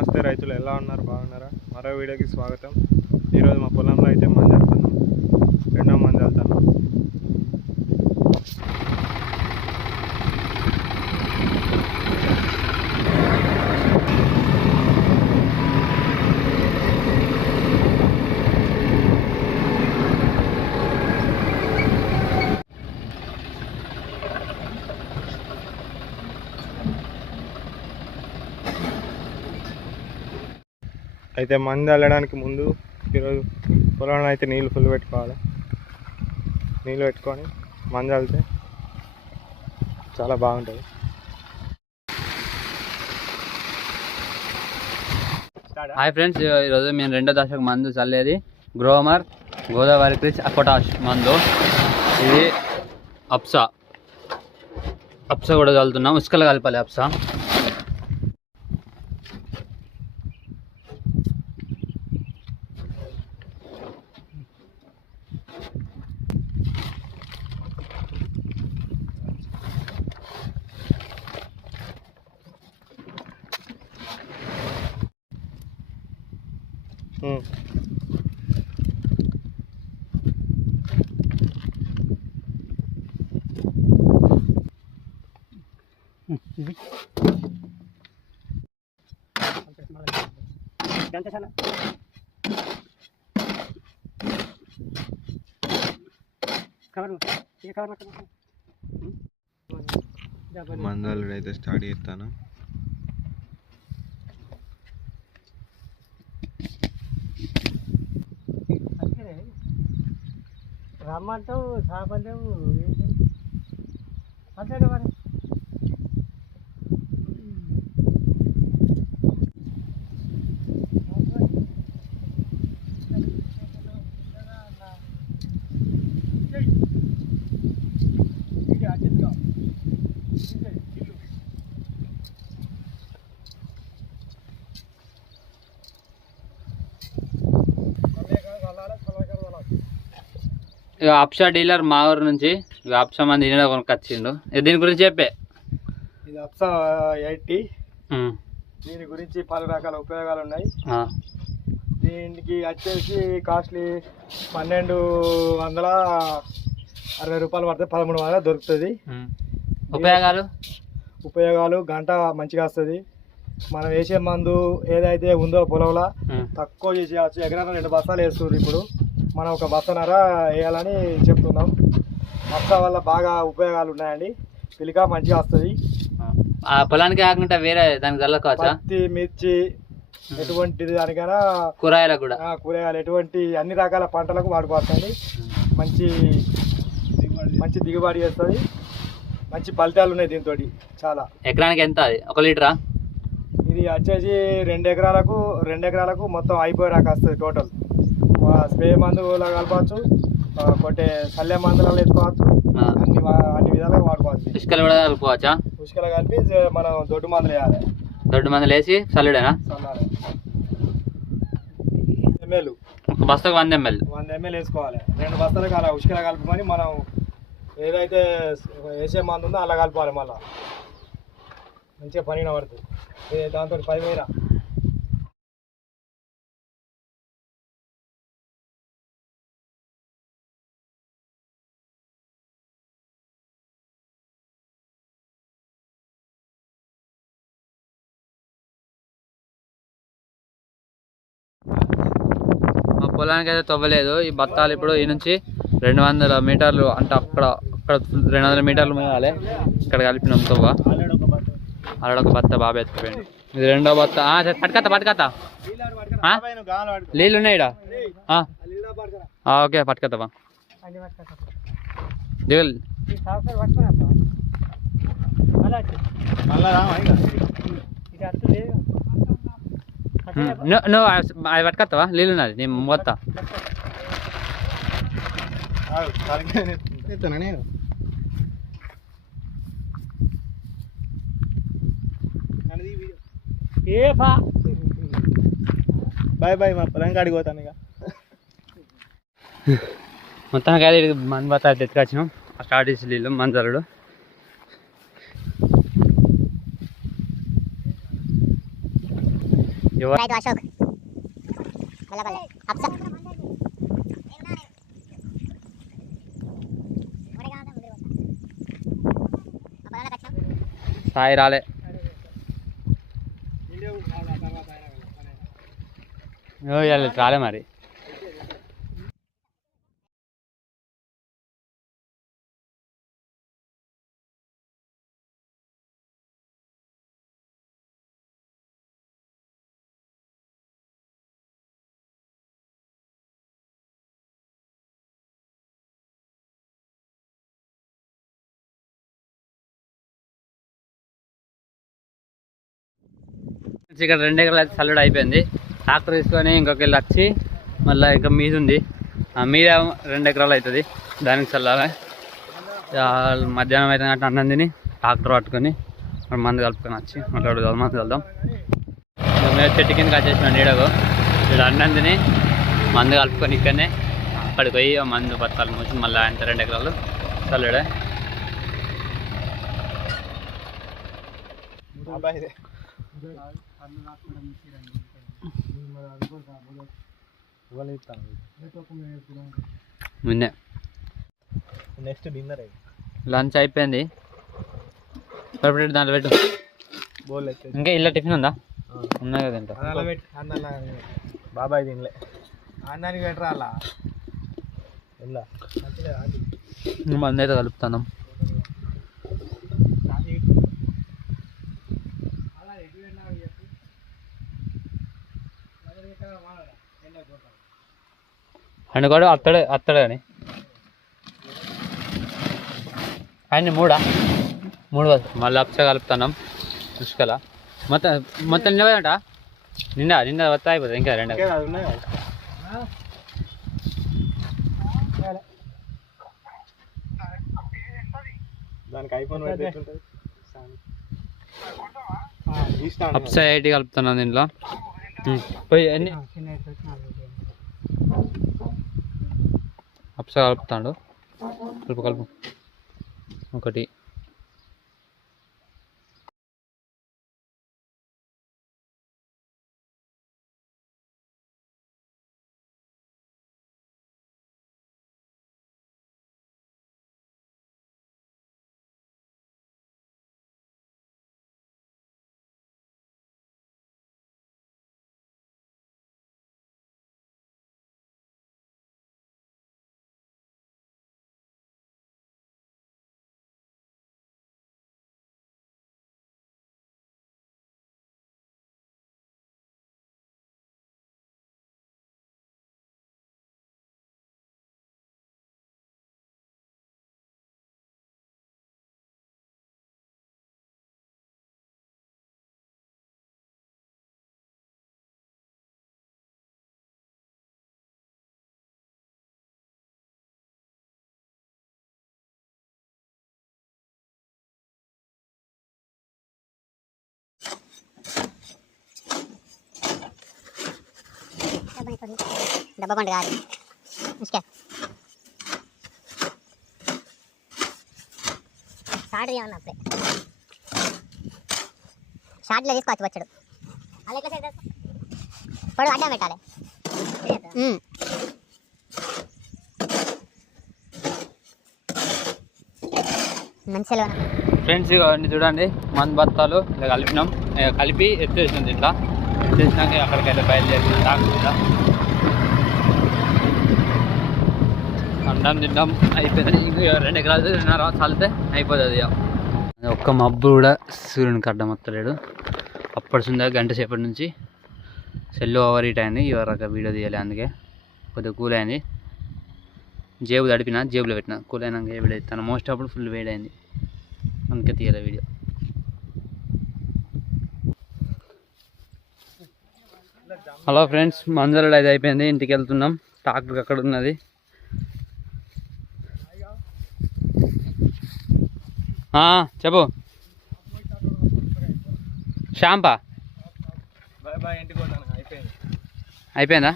నమస్తే రైతులు, ఎలా ఉన్నారు? బాగున్నారా? మరో వీడియోకి స్వాగతం. ఈరోజు మా పొలంలో అయితే మందు వెళ్తున్నాం, రెండో మంది వెళ్తున్నాం. అయితే మందు వెళ్ళడానికి ముందు ఈరోజు పొలంలో అయితే నీళ్ళు ఫుల్ పెట్టుకోవాలి. నీళ్ళు పెట్టుకొని మందు వెళ్తే చాలా బాగుంటుంది. హాయ్ ఫ్రెండ్స్, ఈరోజు మేము రెండో దశకు మందు చల్లేది గ్రోమర్ గోదావరి క్రిచ్ పొటాష్ మందు. ఇది అప్సా కూడా చల్లుతున్నాం. ఉసుకలు కలపాలి అప్సా. మందాలు అయితే స్టార్ట్ చేస్తాను. రమ్మంటావు సాపంటావు అంతే మరి. ఇక అప్సా డీలర్ మా ఊరు నుంచి ఇక అప్సా మంది ఈయన కొనుక్కొచ్చిండు. దీని గురించి చెప్పే. ఇది అప్సా 80. దీని గురించి పలు రకాల ఉపయోగాలు ఉన్నాయి. దీనికి వచ్చేసి కాస్ట్లీ 1260 రూపాయలు పడుతుంది, 1300 దొరుకుతుంది. ఉపయోగాలు గంట మంచిగా వస్తుంది. మనం వేసే మందు ఏదైతే ఉందో పొలంలో తక్కువ చేసేయచ్చు. ఎకరాన 2 బస్తాలు వేస్తుంది. ఇప్పుడు మనం 1 బస్తన్నర వేయాలని చెప్తున్నాం. అప్సా వల్ల బాగా ఉపయోగాలు ఉన్నాయండి. పిలిక మంచిగా వస్తుంది. పొలానికి కాకుండా వేరే దానికి చల్లకోవచ్చా? పత్తి, మిర్చి, ఎటువంటిది దానికైనా కూరగాయలు ఎటువంటి అన్ని రకాల పంటలకు వాడుకోవచ్చండి. మంచి దిగుబడి చేస్తుంది. మంచి ఫలితాలు ఉన్నాయి దీంతో. చాలా. ఎకరానికి ఎంత? అది 1 లీటరా? ఇది వచ్చేసి 2 ఎకరాలకు మొత్తం అయిపోయేరాక వస్తుంది. టోటల్ స్ప్రే మందులో కలపచ్చు, కొట్టే చల్లే మందులలో వేసుకోవచ్చు. అన్ని విధాలుగా వాడుకోవచ్చు. ఉసుకలు కూడా కలుపుకోవచ్చా? ఉసుకలు కలిపి మనం దొడ్డు మందులు వేయాలి. దొడ్డు మందులు వేసి చల్లుడేనా? చల్లాలి. ml బస్తాకు 100 ml వేసుకోవాలి. 2 బస్తాలకు అలా ఉసుకలు కలుపుకొని మనం ఏదైతే వేసే మందు ఉందో అలా కలపాలి. మళ్ళీ మంచిగా పని పడుతుంది. దాంతో 10,000. మా పొలానికి అయితే తవ్వలేదు. ఈ బత్తాలు ఇప్పుడు ఈ నుంచి 200 మీటర్లు అంటే అక్కడ 200 మీటర్లు మేయాలి. ఇక్కడ కలిపినాం తవ్వ. అక్కడ ఒక బత్త బాగా ఎత్తుకుపోయింది. ఇది రెండో బత్త. పట్టుకత్తా నీళ్ళు ఉన్నాయి ఇక్కడ. ఓకే, పట్టుకత్తావా? దిగులు నువ్వు అది పట్టుకొస్తావా? నీళ్ళు ఉన్నది నేను మొత్తం. బాయ్ మా పొలం కాడికి పోతాను. ఇక మొత్తానికి అయితే మన బత్త ఎత్తుకొచ్చినాం. స్టార్ట్ చేసి నీళ్ళు మంజరుడు. ఎవరు అశోక్ సాయి రాలే. రాలే మరి. ఇక్కడ 2 ఎకరాలు అయితే చల్లుడు అయిపోయింది. ట్రాక్టర్ తీసుకొని ఇంకొక వెళ్ళి వచ్చి మళ్ళీ ఇంకా మీద ఉంది. మీద 2 ఎకరాలు అవుతుంది, దానికి చల్లాలి. మధ్యాహ్నం అయితే అంటే అన్నం తిని ట్రాక్టర్ పట్టుకొని మందు కలుపుకొని వచ్చి మళ్ళీ మందు వెళ్దాం. మేము చెట్టు కిందకి వచ్చేసిన నీడకు ఇక్కడ అన్నం తిని మందు కలుపుకొని ఇక్కడనే అక్కడికి పోయి మందు బత్తాలు మూసి మళ్ళీ ఆయన 2 ఎకరాలు చల్లుడే. నెక్స్ట్ డిన్నర్ లంచ్ అయిపోయింది. దాంట్లో పెట్టు. ఇంకా ఇలా టిఫిన్ ఉందా? ఉన్నాయి కదా ఇంత. బాబాయ్ తినలే అన్నానికి పెట్టరా అలా మంది అయితే కలుపుతాను. అండ్ కూడా అత్తడే అని ఆయన 3 మళ్ళీ అప్స కలుపుతున్నాం. ముష్కల మొత్తం నిండా నిండా వస్తా అయిపోతుంది. ఇంకా 2 దానికి ఐఫోన్ అప్స 8 కలుపుతున్నాం దీంట్లో. పోయి అన్ని అప్స కలుపుతాడు. కలుపు 1 డబ్బా పండు కాదు షార్ట్ ఏమన్నా అప్పుడే షార్ట్లో తీసుకోవచ్చు వచ్చాడు. పొడు అడ్డా పెట్టాలి. మంచిగా ఫ్రెండ్స్ ఇవన్నీ చూడండి, మందు బత్తాలు ఇలా కలిపినాం. కలిపి ఎత్తేసినాం. ఇట్లా ఎత్తేసినాక అక్కడికైతే బయలుదేరినాం. డాక్టర్ అన్నం తిన్నాం, అయిపోయింది. ఇంక 2 ఎకరాలు తిన్నారా చల్లితే అయిపోతుంది. ఒక్క మబ్బు కూడా సూర్యునికి అడ్డం వస్తలేడు. అప్పటి సుందా గంట సేపటి నుంచి సెల్ ఓవర్ హీట్ అయింది. ఇవరక వీడియో తీయాలి, అందుకే కొద్దిగా కూల్ అయింది. జేబు తడిపిన, జేబులో పెట్టిన. కూల్ అయినాక ఏ వీడియో ఇస్తాను. మోస్ట్ అప్పుడు ఫుల్ వేడి అయింది, అందుకే తీయాలి వీడియో. హలో ఫ్రెండ్స్, మంజలు అయితే అయిపోయింది. ఇంటికి వెళ్తున్నాం. ట్రాక్టర్ అక్కడ ఉన్నది. చెప్పు. షాంపా అయిపోయిందా?